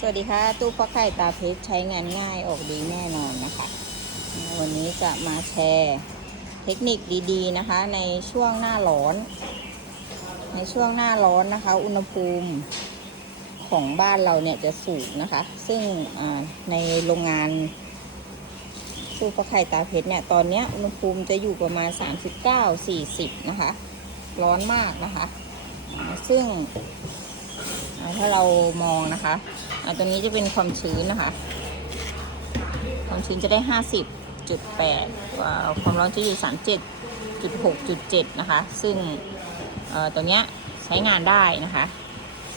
สวัสดีค่ะ ตู้ฟักไข่ตาเพชรใช้งานง่ายออกดีแน่นอนนะคะ วันนี้จะมาแชร์เทคนิคดีๆนะคะ ในช่วงหน้าร้อน ในช่วงหน้าร้อนนะคะ อุณหภูมิของบ้านเราเนี่ยจะสูงนะคะ ซึ่งในโรงงานตู้ฟักไข่ตาเพชรเนี่ยตอนนี้อุณหภูมิจะอยู่ประมาณ 39-40 นะคะ ร้อนมากนะคะ ซึ่ง ถ้าเรามองนะคะอ่าตัวนี้จะเป็นความชื้นนะคะ ความชื้นจะได้ห้าสิบจุดแปดความร้อนจะอยู่สามเจ็ดจุดหกจุดเจ็ดนะคะ ซึ่งตัวเนี้ยใช้งานได้นะคะ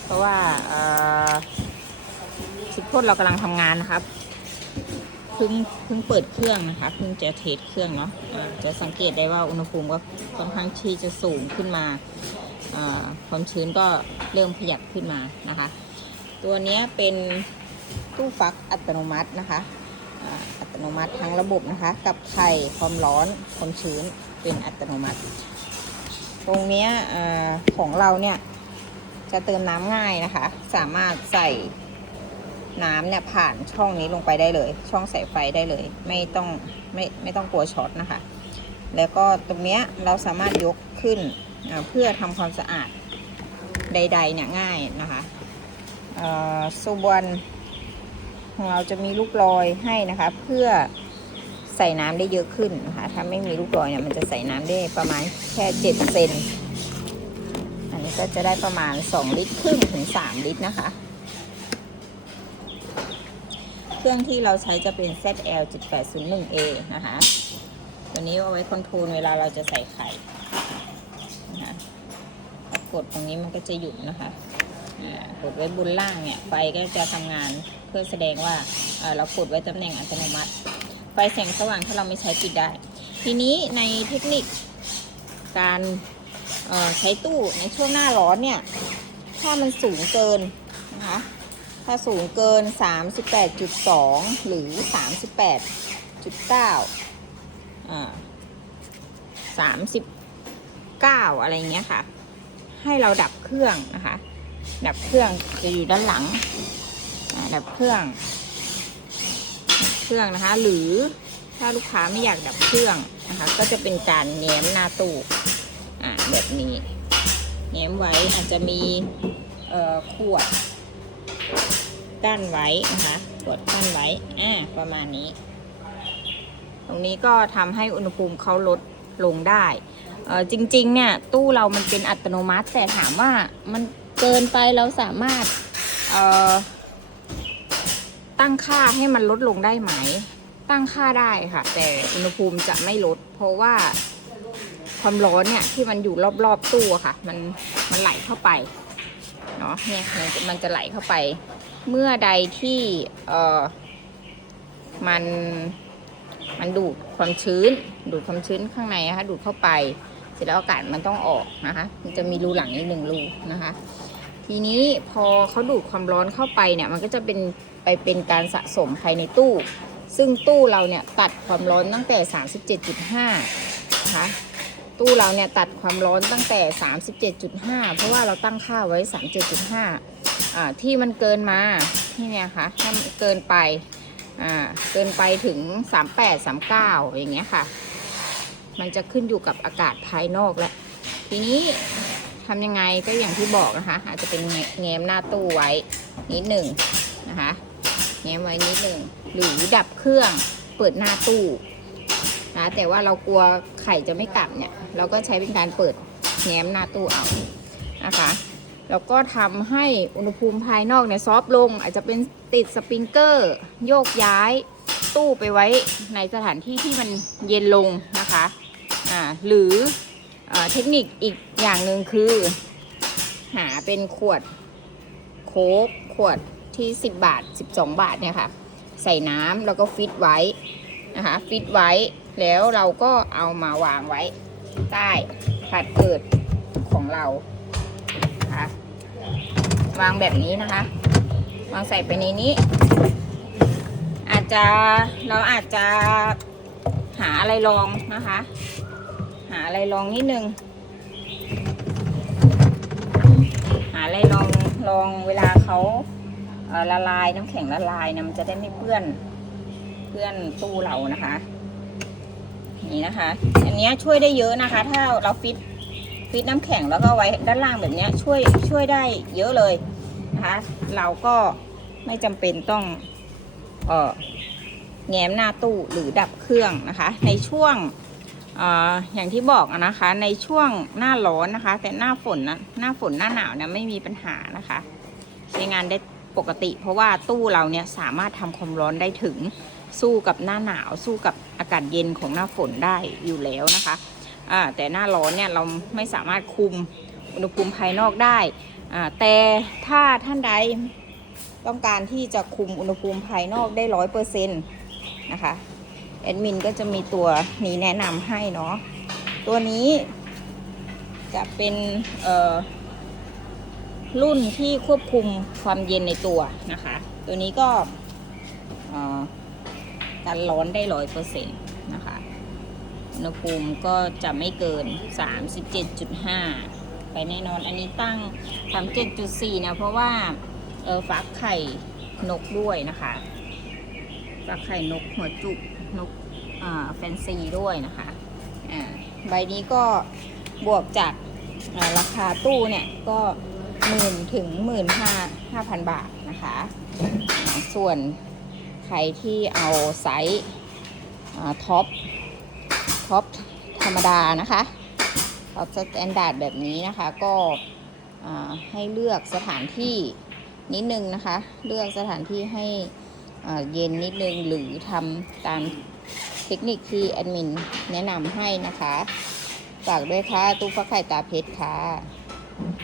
เพราะว่าเอ่อสิบพ่นเรากำลังทำงานนะครับเพิ่งเพิ่งเปิดเครื่องนะคะเพิ่งจะเทสเครื่องเนาะจะสังเกตได้ว่าอุณหภูมิก็ค่อนข้างที่จะสูงขึ้นมา ความชื้นก็เริ่มขยับขึ้นมานะคะ ตัวนี้เป็นตู้ฟักอัตโนมัตินะคะอัตโนมัติทั้งระบบนะคะ กับไข่ความร้อนความชื้นเป็นอัตโนมัติ ตรงนี้ของเราเนี่ยจะเติมน้ำง่ายนะคะ สามารถใส่น้ำเนี่ยผ่านช่องนี้ลงไปได้เลย ช่องใส่ไฟได้เลย ไม่ต้องไม่ไม่ต้องกลัวช็อตนะคะ แล้วก็ตรงเนี้ยเราสามารถยกขึ้น เพื่อทำความสะอาดใดๆเนี่ยง่ายนะคะส่วนของเราจะมีลูกลอยให้นะคะ เพื่อใส่น้ำได้เยอะขึ้นนะคะ ถ้าไม่มีลูกลอยเนี่ยมันจะใส่น้ำได้ประมาณแค่เจ็ดเซนอันนี้ก็จะได้ประมาณ2ลิตรครึ่งถึง3ลิตรนะคะ เครื่องที่เราใช้จะเป็น ZL 7801A นะคะ ตัวนี้เอาไว้คอนโทรลเวลาเราจะใส่ไข่ กดตรงนี้มันก็จะหยุดนะคะกดไว้บนล่างเนี่ยไฟก็จะทำงานเพื่อแสดงว่าเรากดไว้ตำแหน่งอัตโนมัติ ไฟแสงสว่างถ้าเราไม่ใช้ปิดได้ ทีนี้ในเทคนิคการใช้ตู้ในช่วงหน้าร้อนเนี่ย ถ้ามันสูงเกินนะคะ ถ้าสูงเกิน 38.2 หรือ 38.9 อ่าสามสิบเก้าอะไรเงี้ยค่ะ ให้เราดับเครื่องนะคะ ดับเครื่องจะอยู่ด้านหลังดับเครื่อง เครื่องนะคะ หรือถ้าลูกค้าไม่อยากดับเครื่องนะคะ ก็จะเป็นการแง้มหน้าตู้แบบนี้แง้มไว้อาจจะมีขวดกั้นไว้นะคะขวดกั้นไว้อ่าประมาณนี้ ตรงนี้ก็ทำให้อุณหภูมิเขาลดลงได้ จริงๆ เนี่ยตู้เรามันเป็นอัตโนมัติ แต่ถามว่ามันเกินไปเราสามารถออตั้งค่าให้มันลดลงได้ไหม ตั้งค่าได้ค่ะ แต่อุณหภูมิจะไม่ลด เพราะว่าความร้อนเนี่ยที่มันอยู่รอบๆตู้ค่ะ มันมันไหลเข้าไปเนาะเนี่ยมันจะไหลเข้าไป เมื่อใดที่เออมันมันดูดความชื้น ดูดความชื้นข้างในนะคะดูดเข้าไป สร็จแล้วอากาศมันต้องออกนะคะ มันจะมีรูหลังอีกหนึ่งรูนะคะ ทีนี้พอเขาดูดความร้อนเข้าไปเนี่ย มันก็จะเป็นไปเป็นการสะสมภายในตู้ ซึ่งตู้เราเนี่ยตัดความร้อนตั้งแต่ 37.5นะคะตู้เราเนี่ยตัดความร้อนตั้งแต่ 37.5 เพราะว่าเราตั้งค่าไว้ 37.5อ่าที่มันเกินมาที่เนี่ยค่ะถ้าเกินไปอ่าเกินไปถึง 38 39 อย่างเงี้ยค่ะ มันจะขึ้นอยู่กับอากาศภายนอกแล้วทีนี้ทำยังไงก็อย่างที่บอกนะคะ อาจจะเป็นแง้มหน้าตู้ไว้นิดหนึ่งนะคะแง้มไว้นิดหนึ่งหรือดับเครื่องเปิดหน้าตู้นะแต่ว่าเรากลัวไข่จะไม่กลับเนี่ย เราก็ใช้เป็นการเปิดแง้มหน้าตู้เอานะคะแล้วก็ทำให้อุณหภูมิภายนอกเนี่ยซอฟลง อาจจะเป็นติดสปริงเกอร์ โยกย้ายตู้ไปไว้ในสถานที่ที่มันเย็นลงนะคะ อ่าหรืออเทคนิคอีกอย่างหนึ่งคือ หาเป็นขวดโค้กขวดที่ 10 บาท 12 บาทเนี่ยค่ะ ใส่น้ำแล้วก็ฟิตไว้นะคะฟิตไว้แล้วเราก็เอามาวางไว้ ใต้ผัดเปิดของเรานะคะวางแบบนี้นะคะ วางใส่ไปในนี้ อาจจะเราอาจจะหาอะไรรองนะคะ หาอะไรรองนิดนึง หาอะไรรองรองเวลาเขาเละลายน้ำแข็งละลายนะมันจะได้ไม่เปื้อนเปื้อนตู้เรานะคะ นี่นะคะ อันนี้ช่วยได้เยอะนะคะ ถ้าเราฟิตฟิตน้ำแข็งแล้วก็ไว้ด้านล่างแบบนี้ช่วยช่วยได้เยอะเลยนะคะเราก็ไม่จำเป็นต้องเออแง้มหน้าตู้หรือดับเครื่องนะคะ ในช่วง อย่างที่บอกนะคะ ในช่วงหน้าร้อนนะคะ แต่หน้าฝนนะหน้าฝนหน้าหนาวเนี่ยไม่มีปัญหานะคะ ใช้งานได้ปกติ เพราะว่าตู้เราเนี่ยสามารถทำความร้อนได้ถึงสู้กับหน้าหนาว สู้กับอากาศเย็นของหน้าฝนได้อยู่แล้วนะคะแต่หน้าร้อนเนี่ยเราไม่สามารถคุมอุณหภูมิภายนอกได้แต่ถ้าท่านใดต้องการที่จะคุมอุณหภูมิภายนอกได้ร้อยเปอร์เซ็นต์นะคะ แอดมินก็จะมีตัวนี้แนะนำให้เนาะตัวนี้จะเป็นเอ่อรุ่นที่ควบคุมความเย็นในตัวนะคะ ตัวนี้ก็กันร้อนได้ร้อยเปอร์เซ็นต์นะคะอุณหภูมิก็จะไม่เกิน 37.5 ไปแน่นอน อันนี้ตั้ง 37.4 นะ เพราะว่าฟักไข่นกด้วยนะคะ กไข่นกหัวจุกนกแฟนซีด้วยนะคะใบนี้ก็บวกจากราคาตู้เนี่ยก็หมื่นถึงหมื่นห้าห้าพันบาทนะคะ ส่วนใครที่เอาไซส์ท็อปท็อปธรรมดานะคะท็อปสแตนดาร์ดแบบนี้นะคะก็ให้เลือกสถานที่นิดนึงนะคะ เลือกสถานที่ให้ เย็นนิดนึงหรือทำตามเทคนิคที่แอดมินแนะนำให้นะคะ ฝากด้วยค่ะ ตู้ฟักไข่ตาเพชรค่ะ